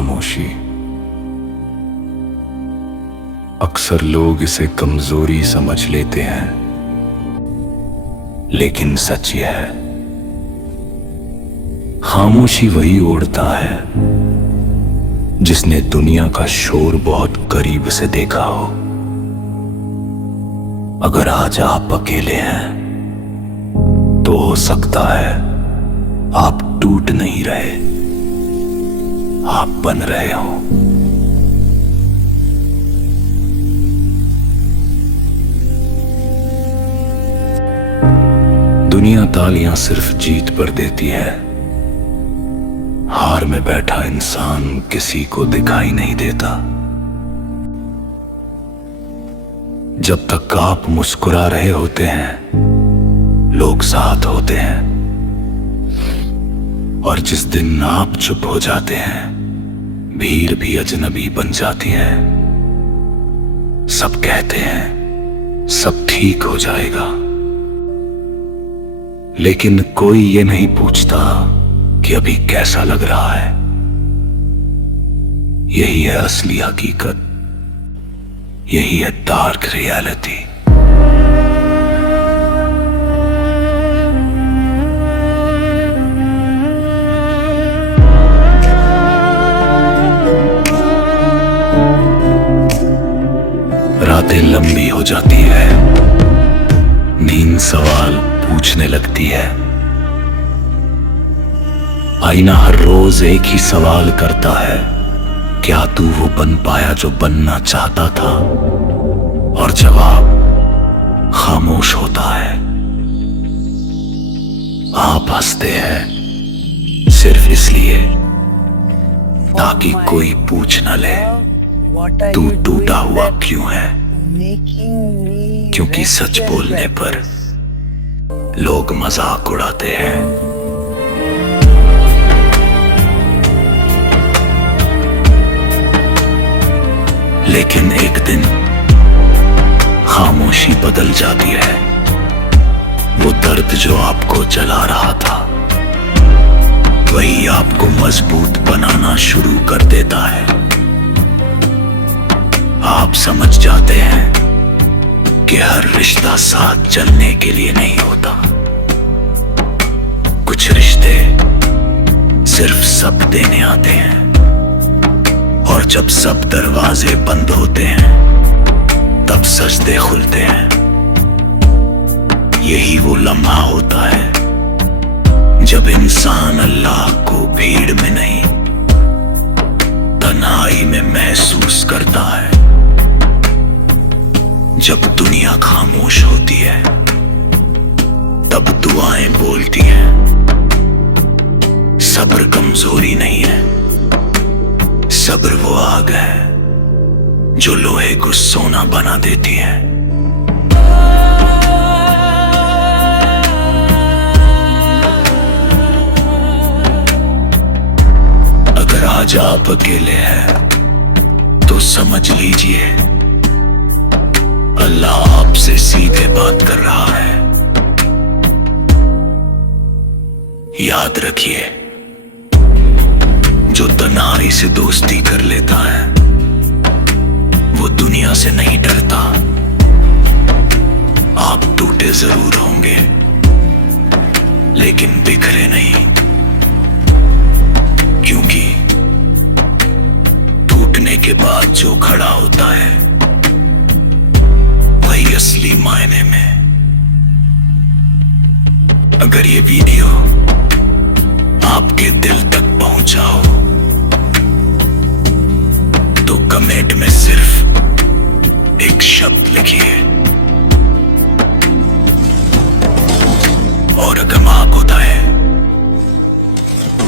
खामोशी। अक्सर लोग इसे कमजोरी समझ लेते हैं, लेकिन सच यह है, खामोशी वही ओढ़ता है जिसने दुनिया का शोर बहुत करीब से देखा हो। अगर आज आप अकेले हैं तो हो सकता है आप टूट नहीं रहे, आप बन रहे हो। दुनिया तालियां सिर्फ जीत पर देती है, हार में बैठा इंसान किसी को दिखाई नहीं देता। जब तक आप मुस्कुरा रहे होते हैं लोग साथ होते हैं, और जिस दिन आप चुप हो जाते हैं भीड़ भी अजनबी बन जाती है। सब कहते हैं सब ठीक हो जाएगा, लेकिन कोई ये नहीं पूछता कि अभी कैसा लग रहा है। यही है असली हकीकत, यही है डार्क रियलिटी। रातें लंबी हो जाती है, नींद सवाल पूछने लगती है, आईना हर रोज एक ही सवाल करता है, क्या तू वो बन पाया जो बनना चाहता था? और जवाब खामोश होता है। आप हंसते हैं सिर्फ इसलिए ताकि कोई पूछ न ले तू टूटा हुआ क्यों है, क्योंकि सच बोलने पर लोग मजाक उड़ाते हैं। लेकिन एक दिन खामोशी बदल जाती है। वो दर्द जो आपको जला रहा था वही आपको मजबूत बनाना शुरू कर देता है। आप समझ जाते हैं कि हर रिश्ता साथ चलने के लिए नहीं होता। कुछ रिश्ते सिर्फ सब देने आते हैं, और जब सब दरवाजे बंद होते हैं तब सजदे खुलते हैं। यही वो लम्हा होता है जब इंसान अल्लाह को भीड़ में नहीं तन्हाई में महसूस करता है। जब दुनिया खामोश होती है तब दुआएं बोलती हैं। सब्र कमजोरी नहीं है, सब्र वो आग है जो लोहे को सोना बना देती है। अगर आज आप अकेले हैं तो समझ लीजिए अल्लाह आपसे सीधे बात कर रहा है। याद रखिए, जो तन्हाई से दोस्ती कर लेता है वो दुनिया से नहीं डरता। आप टूटे जरूर होंगे लेकिन बिखरे नहीं, क्योंकि टूटने के बाद जो खड़ा होता है वही असली मायने में। अगर ये वीडियो आपके दिल तक पहुंचा हो तो कमेंट में सिर्फ एक शब्द लिखिए, और अगर आप होता है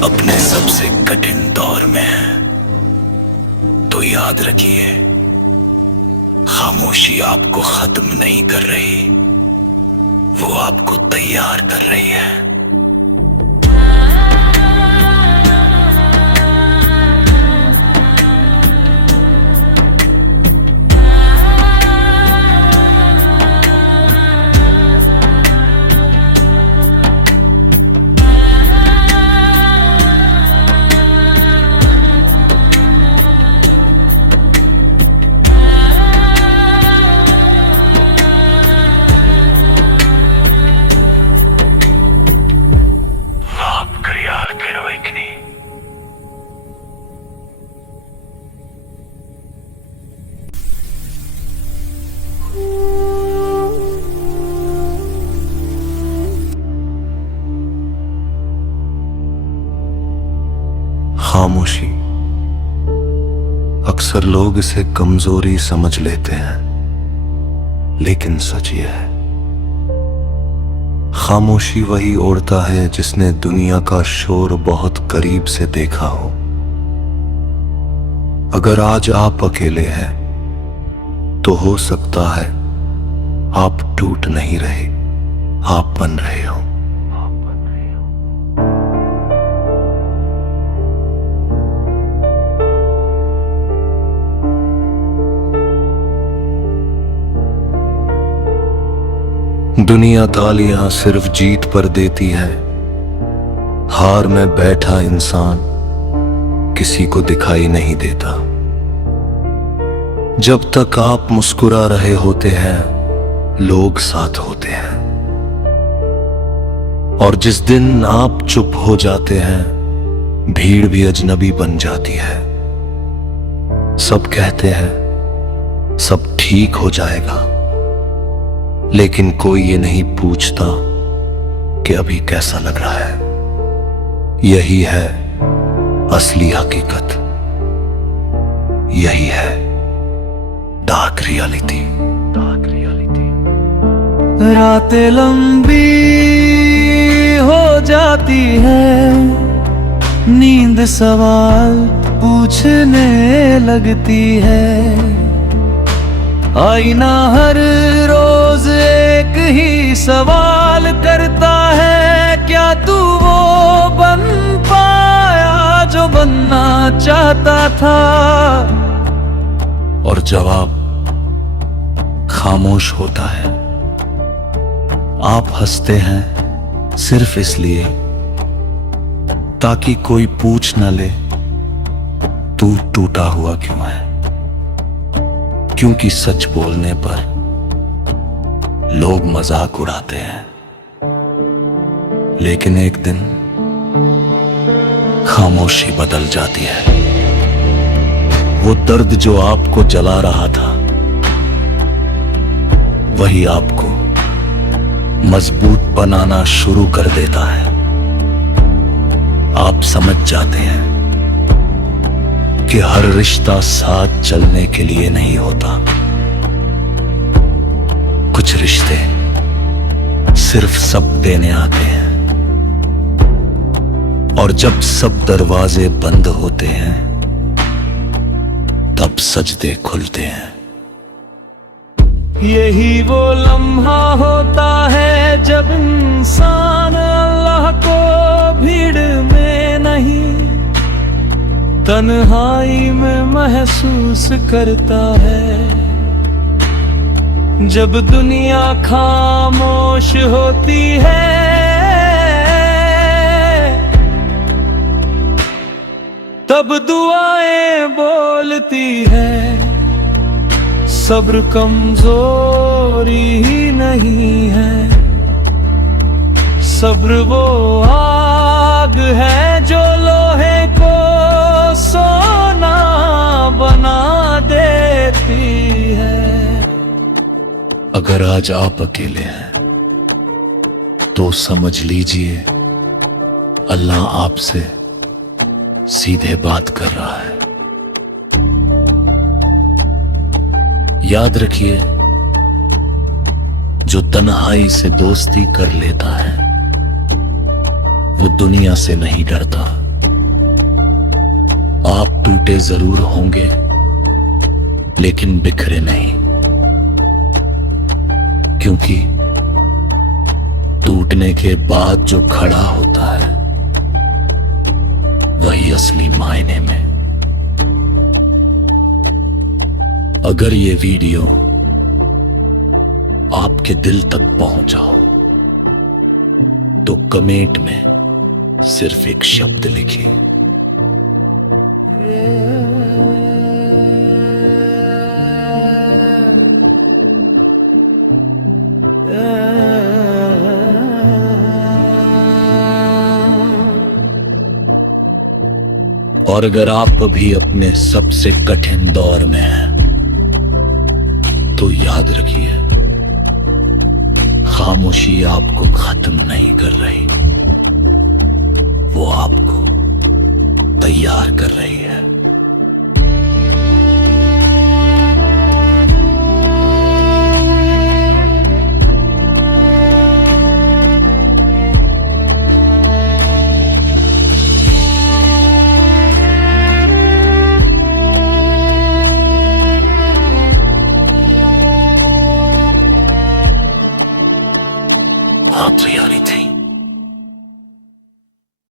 अपने सबसे कठिन दौर में है तो याद रखिए खामोशी आपको खत्म नहीं कर रही, वो आपको तैयार कर रही है। खामोशी, अक्सर लोग इसे कमजोरी समझ लेते हैं, लेकिन सच यह है, खामोशी वही ओढ़ता है जिसने दुनिया का शोर बहुत करीब से देखा हो। अगर आज आप अकेले हैं तो हो सकता है आप टूट नहीं रहे, आप बन रहे हो। दुनिया तालियां सिर्फ जीत पर देती है, हार में बैठा इंसान किसी को दिखाई नहीं देता। जब तक आप मुस्कुरा रहे होते हैं, लोग साथ होते हैं, और जिस दिन आप चुप हो जाते हैं, भीड़ भी अजनबी बन जाती है। सब कहते हैं सब ठीक हो जाएगा, लेकिन कोई ये नहीं पूछता कि अभी कैसा लग रहा है। यही है असली हकीकत, यही है डार्क रियलिटी। रातें लंबी हो जाती है, नींद सवाल पूछने लगती है। आईना हर रोज एक ही सवाल करता है, क्या तू वो बन पाया जो बनना चाहता था? और जवाब खामोश होता है। आप हंसते हैं सिर्फ इसलिए ताकि कोई पूछ न ले तू टूटा हुआ क्यों है। क्योंकि सच बोलने पर लोग मजाक उड़ाते हैं, लेकिन एक दिन खामोशी बदल जाती है। वो दर्द जो आपको जला रहा था, वही आपको मजबूत बनाना शुरू कर देता है। आप समझ जाते हैं कि हर रिश्ता साथ चलने के लिए नहीं होता। कुछ रिश्ते सिर्फ सब देने आते हैं, और जब सब दरवाजे बंद होते हैं, तब सजदे खुलते हैं। यही वो लम्हा होता है जब इंसान अल्लाह को भीड़ में नहीं, तन्हाई में महसूस करता है। जब दुनिया खामोश होती है, तब दुआएं बोलती है। सब्र कमजोरी ही नहीं है, सब्र वो आग है जो लोहे को सोना बना देती है। अगर आज आप अकेले हैं तो समझ लीजिए अल्लाह आपसे सीधे बात कर रहा है। याद रखिए, जो तन्हाई से दोस्ती कर लेता है, वो दुनिया से नहीं डरता। आप टूटे जरूर होंगे, लेकिन बिखरे नहीं, क्योंकि टूटने के बाद जो खड़ा होता है, वही असली मायने में। अगर ये वीडियो आपके दिल तक पहुंचा हो तो कमेंट में सिर्फ एक शब्द लिखिए, और अगर आप अभी अपने सबसे कठिन दौर में हैं तो याद रखिए, खामोशी आपको खत्म नहीं कर रही, वो आपको तैयार इंतजार कर रही है।